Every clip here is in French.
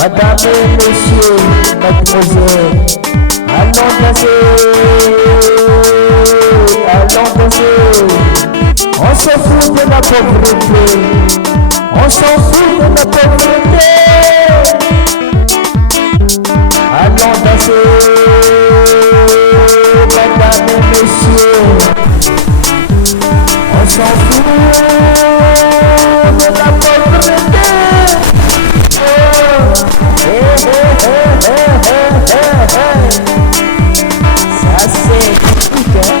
Mesdames et messieurs, mademoiselles, allons danser, allons danser. On s'en fout de la pauvreté, on s'en fout de la pauvreté. Allons danser, mesdames et messieurs, on s'en fout de la pauvreté. Ça c'est typique, hein?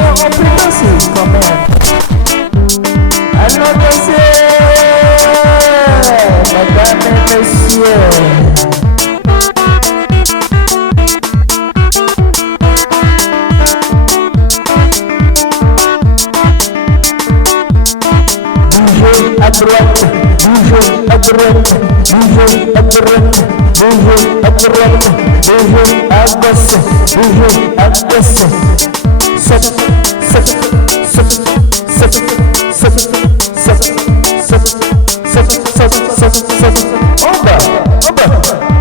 On peut danser quand même. Allons danser, mesdames et messieurs. Bougez à droite, bougez à droite, bougez à droite, bougez à droite, bougez à gauche, bougez à gauche. Saute, saute, saute, saute, saute, saute, saute, saute, saute, saute, saute. En bas, en bas,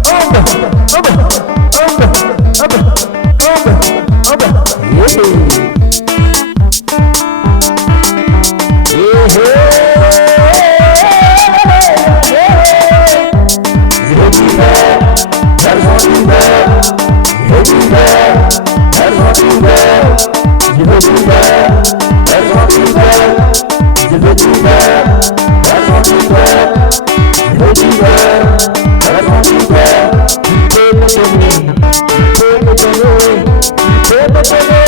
en bas, en bas, en bas, en bas, en bas, en bas. Yeah.